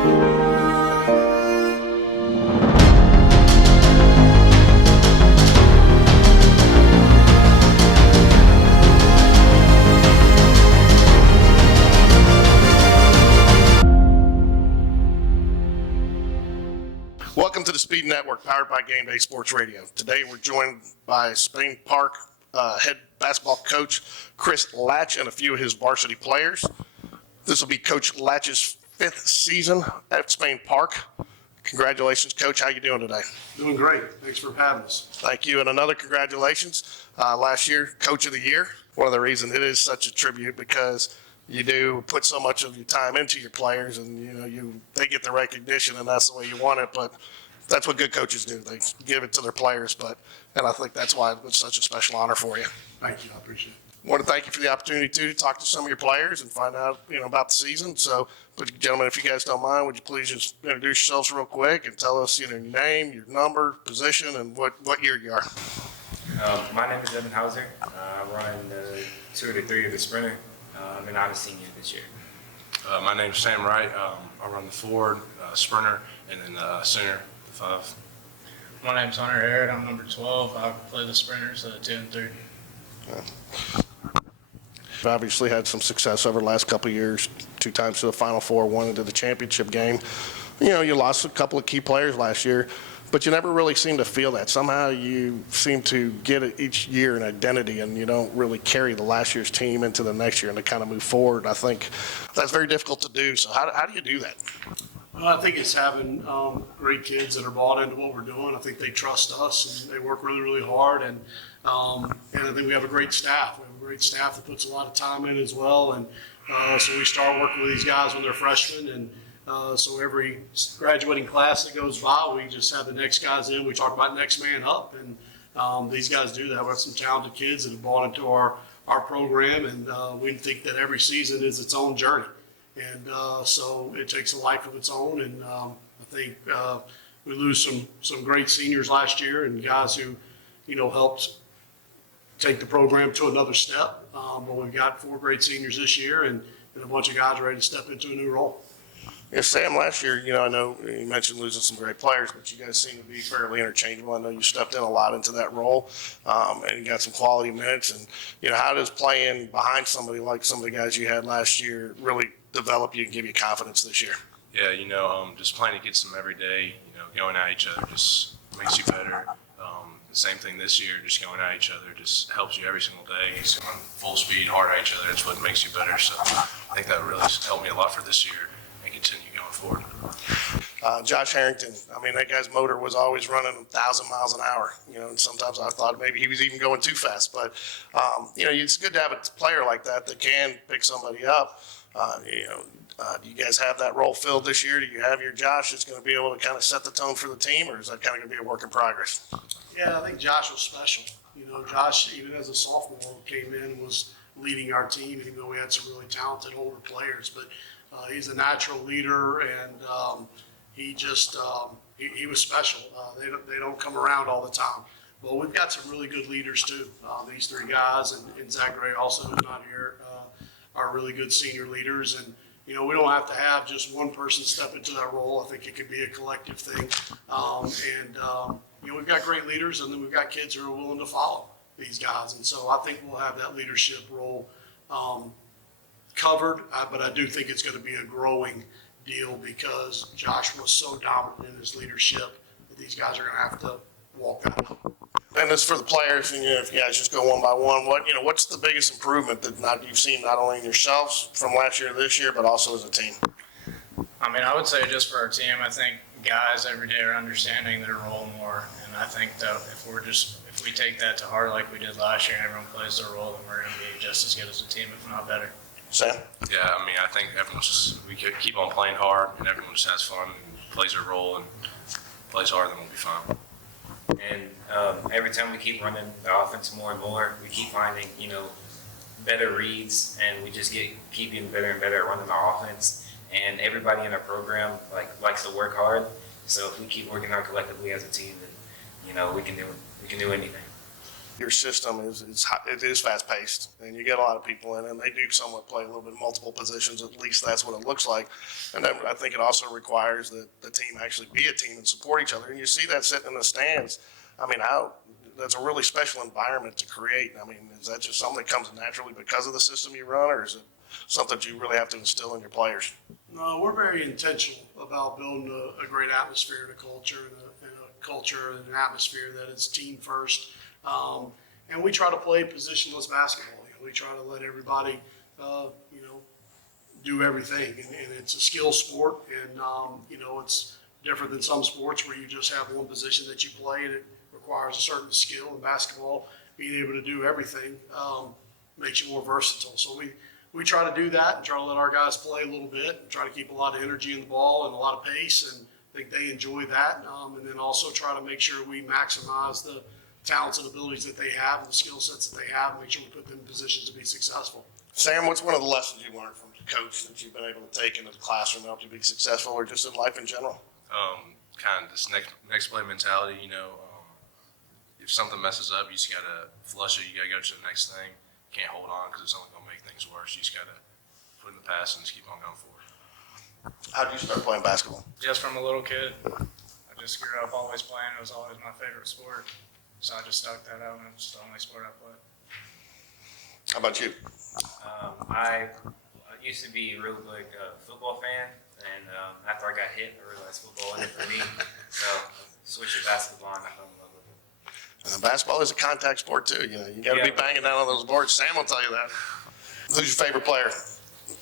Welcome to the Speed Network, powered by Game Day Sports Radio. Today we're joined by Spain Park head basketball coach Chris Laatsch and a few of his varsity players. This will be Coach Laatsch's 5th season at Spain Park. Congratulations, Coach. How you doing today? Doing great. Thanks for having us. Thank you, and another congratulations. Last year, Coach of the Year. One of the reasons it is such a tribute because you do put so much of your time into your players, and they get the recognition, and that's the way you want it. But that's what good coaches do; they give it to their players. And I think that's why it's such a special honor for you. Thank you. I appreciate it. I want to thank you for the opportunity to talk to some of your players and find out about the season. So, gentlemen, if you guys don't mind, would you please just introduce yourselves real quick and tell us your name, your number, position, and what year you are. My name is Evan Hauser. I run 2 to 3 of the sprinter. And I'm a senior this year. My name's Sam Wright. I run the forward, sprinter, and then center, 5. My name's Hunter Harrod. I'm number 12. I play the sprinters 2 and 3. You've obviously had some success over the last couple of years, 2 times to the Final Four, 1 into the championship game. You lost a couple of key players last year, but you never really seem to feel that. Somehow you seem to get it each year an identity, and you don't really carry the last year's team into the next year and to kind of move forward. I think that's very difficult to do. So how do you do that? Well, I think it's having great kids that are bought into what we're doing. I think they trust us and they work really, really hard. And I think we have a great staff. We have a great staff that puts a lot of time in as well. And so we start working with these guys when they're freshmen. And so every graduating class that goes by, we just have the next guys in. We talk about next man up. And these guys do that. We have some talented kids that have bought into our program. And we think that every season is its own journey. And so it takes a life of its own. And I think we lose some great seniors last year and guys who, helped take the program to another step. But we've got 4 great seniors this year and a bunch of guys ready to step into a new role. Yeah, Sam, last year, I know you mentioned losing some great players, but you guys seem to be fairly interchangeable. I know you stepped in a lot into that role, and you got some quality minutes. And, how does playing behind somebody like some of the guys you had last year really develop you and give you confidence this year? Yeah, just playing against them every day, going at each other just makes you better. The same thing this year, just going at each other just helps you every single day. Just going full speed, hard at each other, that's what makes you better. So I think that really helped me a lot for this year and continue going forward. Josh Harrington, that guy's motor was always running 1,000 miles an hour, and sometimes I thought maybe he was even going too fast. But, it's good to have a player like that can pick somebody up. Do you guys have that role filled this year? Do you have your Josh that's going to be able to kind of set the tone for the team, or is that kind of going to be a work in progress? Yeah, I think Josh was special. Josh, even as a sophomore, came in and was leading our team, even though we had some really talented older players. But he's a natural leader, and he just he was special. They don't come around all the time. But we've got some really good leaders too. These 3 guys, and Zach Gray also, who's not here, are really good senior leaders. And we don't have to have just one person step into that role. I think it could be a collective thing. We've got great leaders, and then we've got kids who are willing to follow these guys. And so I think we'll have that leadership role covered. But I do think it's going to be a growing deal because Josh was so dominant in his leadership that these guys are going to have to walk that. And as for the players, and if you guys just go one by one, what's the biggest improvement that you've seen not only in yourselves from last year to this year, but also as a team? I would say just for our team, I think guys every day are understanding their role more, and I think that if we take that to heart like we did last year and everyone plays their role, then we're going to be just as good as a team, if not better. Sam? Yeah, I think we keep on playing hard, and everyone just has fun and plays their role and plays hard, then we'll be fine. And every time we keep running the offense more and more, we keep finding, better reads, and we just keep getting better and better at running the offense. And everybody in our program likes to work hard. So if we keep working hard collectively as a team, then we can do anything. your system it is fast paced, and you get a lot of people in, and they do somewhat play a little bit multiple positions. At least that's what it looks like. And then I think it also requires that the team actually be a team and support each other. And you see that sitting in the stands. I mean, that's a really special environment to create. I mean, is that just something that comes naturally because of the system you run, or is it something that you really have to instill in your players? No, we're very intentional about building a great atmosphere and a culture and a culture and an atmosphere that is team first. And we try to play positionless basketball. We try to let everybody, do everything. And it's a skill sport. And, it's different than some sports where you just have one position that you play and it requires a certain skill. In basketball, being able to do everything makes you more versatile. So we try to do that and try to let our guys play a little bit and try to keep a lot of energy in the ball and a lot of pace, and I think they enjoy that. And then also try to make sure we maximize the talents and abilities that they have and the skill sets that they have and make sure we put them in positions to be successful. Sam, what's one of the lessons you learned from the coach that you've been able to take into the classroom to help you be successful, or just in life in general? Kind of this next play mentality. If something messes up, you just gotta flush it. You gotta go to the next thing. You can't hold on because it's only gonna make things worse. You just gotta put in the pass and just keep on going forward. How did you start playing basketball? Just from a little kid, I just grew up always playing. It was always my favorite sport. So I just stuck that out, and it's the only sport I play. How about you? I used to be a real big football fan, and after I got hit, I realized football wasn't for me. So I switched to basketball, and I fell in love with it. And basketball is a contact sport too. You got to be banging down on those boards. Sam will tell you that. Who's your favorite player,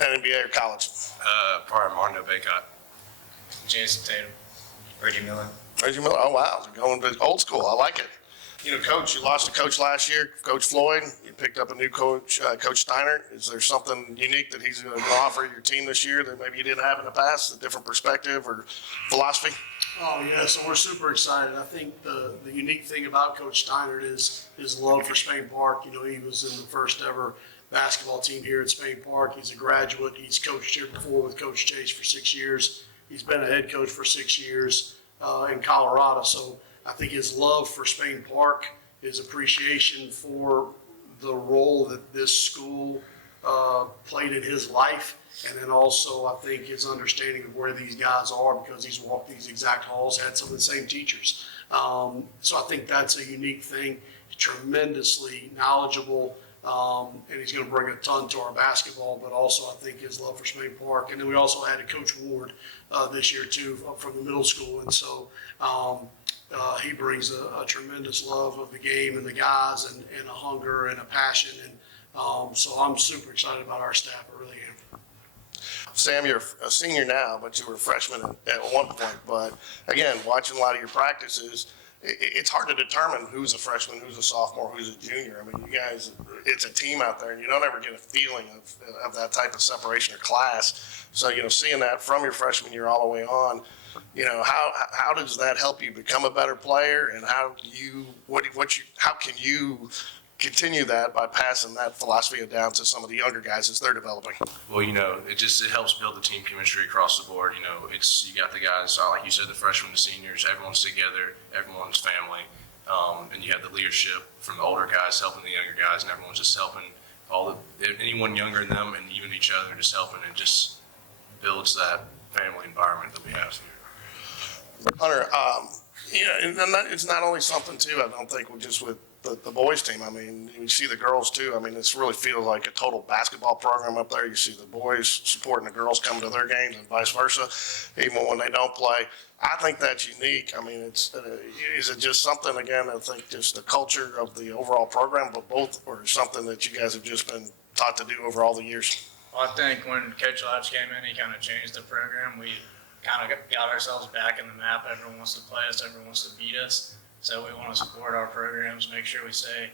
NBA or college? Probably Mondo Baycott. Jason Tatum. Reggie Miller. Reggie Miller. Oh wow, going to old school. I like it. Coach, you lost a coach last year, Coach Floyd. You picked up a new coach, Coach Steiner. Is there something unique that he's going to offer your team this year that maybe you didn't have in the past, a different perspective or philosophy? Oh, yeah, so we're super excited. I think the unique thing about Coach Steiner is his love for Spain Park. He was in the first ever basketball team here at Spain Park. He's a graduate. He's coached here before with Coach Chase for 6 years. He's been a head coach for 6 years in Colorado. So I think his love for Spain Park, his appreciation for the role that this school played in his life, and then also I think his understanding of where these guys are because he's walked these exact halls, had some of the same teachers. So I think that's a unique thing. He's tremendously knowledgeable, and he's going to bring a ton to our basketball, but also I think his love for Spain Park. And then we also had a Coach Ward this year too from the middle school, and so he brings a tremendous love of the game and the guys and a hunger and a passion. And so I'm super excited about our staff. I really am. Sam, you're a senior now, but you were a freshman at one point. But again, watching a lot of your practices, it's hard to determine who's a freshman, who's a sophomore, who's a junior. I mean, you guys, it's a team out there, and you don't ever get a feeling of that type of separation or class. So, seeing that from your freshman year all the way on, how does that help you become a better player, and how can you continue that by passing that philosophy down to some of the younger guys as they're developing? Well, it helps build the team chemistry across the board. You got the guys, like you said, the freshmen, the seniors, everyone's together, everyone's family, and you have the leadership from the older guys helping the younger guys, and everyone's just helping anyone younger than them and even each other, just helping, and just builds that family environment that we have here. Hunter, it's not only something too, I don't think, just with the boys team. I mean, you see the girls too. I mean, this really feels like a total basketball program up there. You see the boys supporting the girls coming to their games and vice versa, even when they don't play. I think that's unique. I mean, is it just something, again, I think just the culture of the overall program, but both, or something that you guys have just been taught to do over all the years? Well, I think when Coach Laatsch came in, he kind of changed the program. We kind of got ourselves back in the map. Everyone wants to play us. Everyone wants to beat us. So we want to support our programs, make sure we stay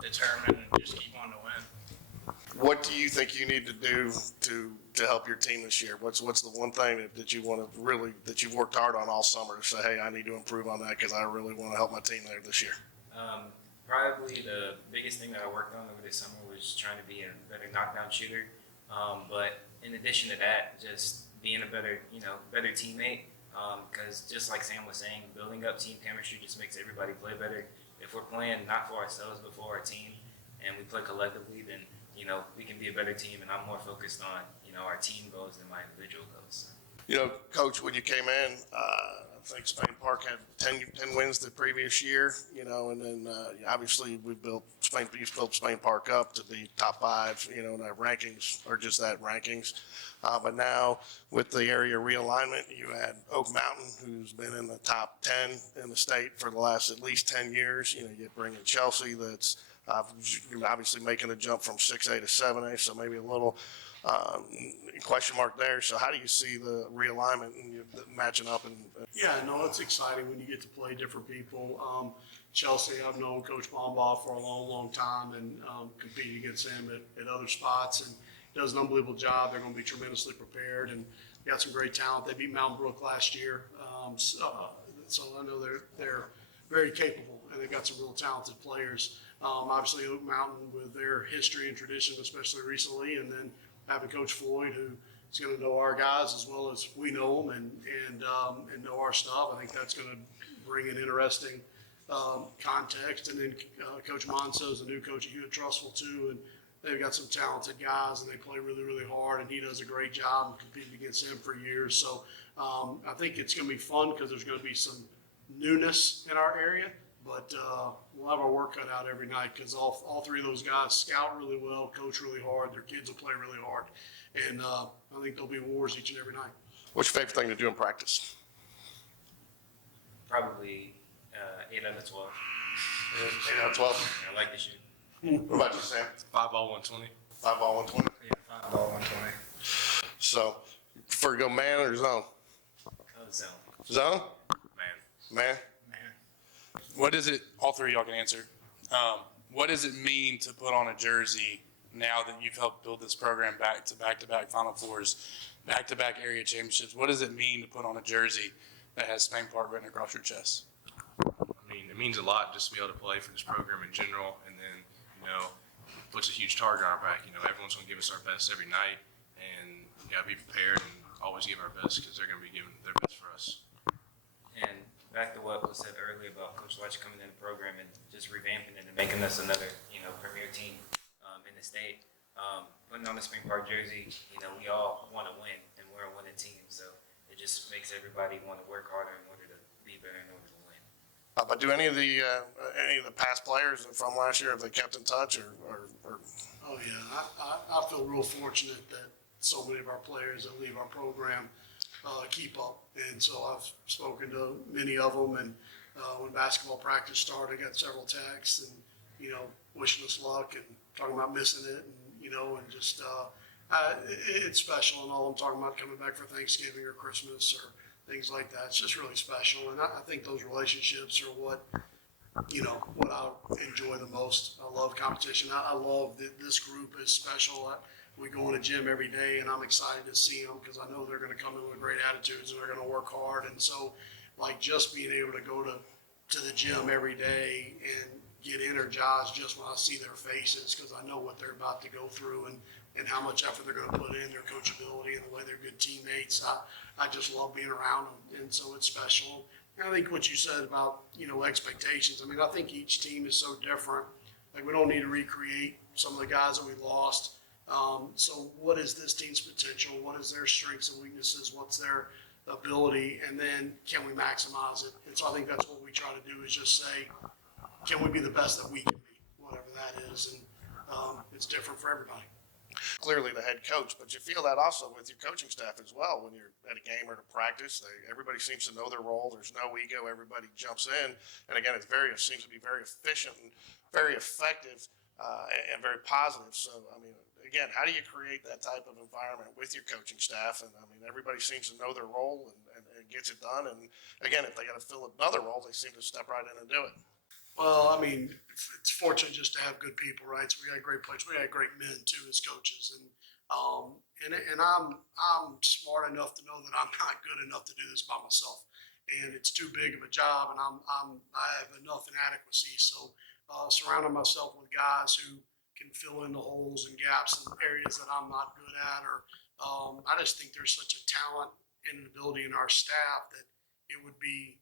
determined, and just keep on to win. What do you think you need to do to help your team this year? What's the one thing that you want to really, that you've worked hard on all summer to say, hey, I need to improve on that because I really want to help my team there this year? Probably the biggest thing that I worked on over this summer was trying to be a better knockdown shooter. But in addition to that, just being a better teammate. Because just like Sam was saying, building up team chemistry just makes everybody play better. if we're playing not for ourselves but for our team, and we play collectively, then we can be a better team. And I'm more focused on our team goals than my individual goals. Coach, when you came in, I think Spain Park had 10 wins the previous year, and then obviously you've built Spain Park up to the top 5, and our rankings are just that, rankings. But now with the area realignment, you had Oak Mountain, who's been in the top 10 in the state for the last at least 10 years. You bring in Chelsea, that's obviously making a jump from 6A to 7A, so maybe a little question mark there. So how do you see the realignment and matching up? Yeah, no, it's exciting when you get to play different people. Chelsea, I've known Coach Baumbaugh for a long, long time and competed against him at other spots, and does an unbelievable job. They're going to be tremendously prepared and got some great talent. They beat Mountain Brook last year, so I know they're very capable, and they've got some real talented players. Obviously, Oak Mountain with their history and tradition, especially recently, and then having Coach Floyd, who is going to know our guys as well as we know them and know our stuff. I think that's going to bring an interesting context. And then Coach Monso is the new coach at Hewitt Trustful too, and they've got some talented guys, and they play really, really hard, and he does a great job. Competed against him for years, so I think it's going to be fun because there's going to be some newness in our area. But we'll have our work cut out every night because all 3 of those guys scout really well, coach really hard. Their kids will play really hard. And I think there'll be wars each and every night. What's your favorite thing to do in practice? Probably 8 out of 12. 8 out of 12? I like to shoot. What about you, Sam? 5 ball 120. 5 ball 120? Yeah, 5 ball 120. So, prefer to go man or zone? Zone. Zone? Man. Man? Man. What does it, all 3 of y'all can answer, what does it mean to put on a jersey now that you've helped build this program back-to-back Final Fours, back-to-back area championships? What does it mean to put on a jersey that has Spain Park written across your chest? I mean, it means a lot just to be able to play for this program in general, and then, it puts a huge target on our back. Everyone's going to give us our best every night, and we got to be prepared and always give our best because they're going to be giving their best for us. And back to what was said earlier about Coach Laatsch coming in the program and just revamping it and making us another, premier team in the state. Putting on the Spring Park jersey, we all want to win, and we're a winning team. So it just makes everybody want to work harder in order to be better in order to win. But do any of the past players from last year, have they kept in touch or? Oh, yeah. I feel real fortunate that so many of our players that leave our program keep up. And so I've spoken to many of them, and when basketball practice started, I got several texts and, wishing us luck and talking about missing it and just it's special. And all I'm talking about coming back for Thanksgiving or Christmas or things like that. It's just really special. And I think those relationships are what I enjoy the most. I love competition. I love that this group is special. We go in the gym every day, and I'm excited to see them because I know they're going to come in with great attitudes and they're going to work hard. And so, just being able to go to the gym every day and get energized just when I see their faces because I know what they're about to go through and how much effort they're going to put in, their coachability and the way they're good teammates. I just love being around them, and so it's special. And I think what you said about, expectations, I think each team is so different. We don't need to recreate some of the guys that we lost. So what is this team's potential? What is their strengths and weaknesses? What's their ability? And then can we maximize it? And so I think that's what we try to do is just say, can we be the best that we can be, whatever that is. And it's different for everybody. Clearly the head coach, but you feel that also with your coaching staff as well. When you're at a game or at a practice, everybody seems to know their role. There's no ego. Everybody jumps in. And again, it seems to be very efficient and very effective and very positive. So, again, how do you create that type of environment with your coaching staff? And everybody seems to know their role and gets it done. And again, if they got to fill another role, they seem to step right in and do it. Well, it's fortunate just to have good people, right? So we got great players. We got great men too as coaches, and I'm smart enough to know that I'm not good enough to do this by myself, and it's too big of a job, and I have enough inadequacy. So surrounding myself with guys who can fill in the holes and gaps in areas that I'm not good at, or I just think there's such a talent and an ability in our staff that it would be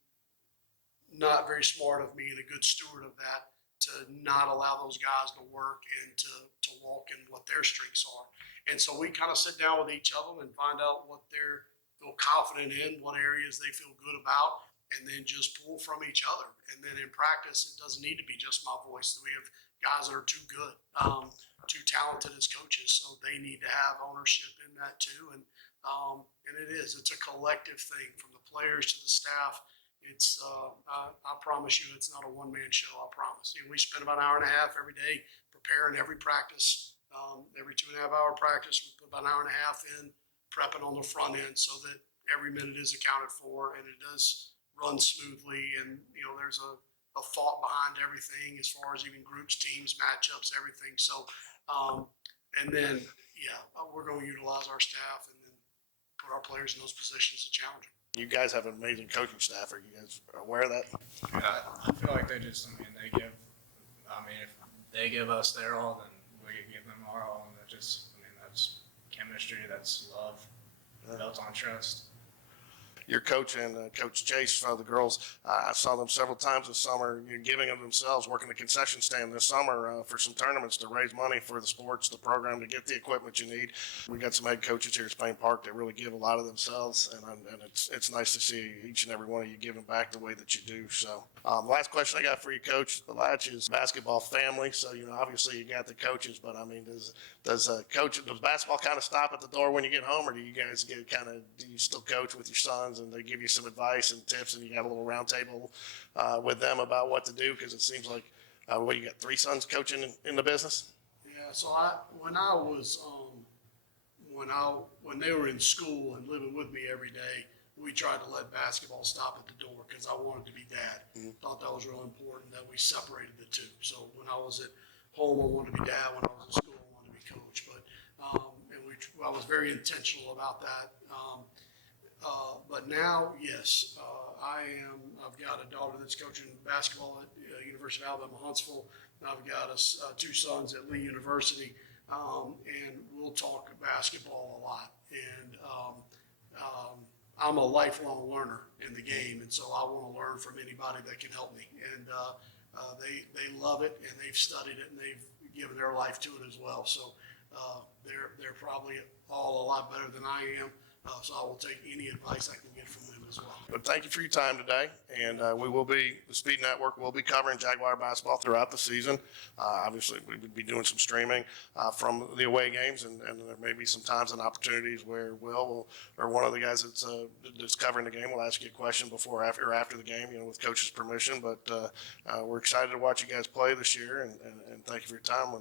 not very smart of me and a good steward of that to not allow those guys to work and to walk in what their strengths are. And so we kind of sit down with each of them and find out what they're feel confident in, what areas they feel good about, and then just pull from each other. And then in practice, it doesn't need to be just my voice. We have guys that are too good, too talented as coaches, so they need to have ownership in that too. And it's a collective thing from the players to the staff. It's I promise you, it's not a one-man show. I promise. And we spend about an hour and a half every day preparing every practice. Every 2.5 hour practice, we put about an hour and a half in prepping on the front end so that every minute is accounted for and it does run smoothly. And there's a thought behind everything as far as even groups, teams, matchups, everything. So, and then we're going to utilize our staff and then put our players in those positions to challenge them. You guys have an amazing coaching staff. Are you guys aware of that? I feel like if they give us their all, then we give them our all. And that's chemistry, that's love, built on trust. Your coach and Coach Chase, the girls, I saw them several times this summer. You're giving of themselves, working the concession stand this summer for some tournaments to raise money for the sports, the program, to get the equipment you need. We got some head coaches here at Spain Park that really give a lot of themselves, and it's nice to see each and every one of you giving back the way that you do. So, last question I got for you, Coach. The Laatsch is basketball family, so obviously you got the coaches, but I mean, does basketball kind of stop at the door when you get home, or do you guys do you still coach with your sons? And they give you some advice and tips, and you got a little round table with them about what to do? Because it seems like, you got 3 sons coaching in the business? Yeah, so when they were in school and living with me every day, we tried to let basketball stop at the door because I wanted to be dad. Mm-hmm. Thought that was real important that we separated the two. So when I was at home, I wanted to be dad. When I was at school, I wanted to be coach. But I was very intentional about that. But now, yes, I've got a daughter that's coaching basketball at University of Alabama, Huntsville. I've got 2 sons at Lee University, and we'll talk basketball a lot. And I'm a lifelong learner in the game, and so I want to learn from anybody that can help me. And they love it, and they've studied it, and they've given their life to it as well. So they're probably all a lot better than I am. So I will take any advice I can get from them as well. But thank you for your time today, and the Speed Network will be covering Jaguar basketball throughout the season. Obviously, we would be doing some streaming from the away games, and there may be some times and opportunities where Will or one of the guys that's covering the game will ask you a question before or after the game, with coach's permission. But we're excited to watch you guys play this year, and thank you for your time.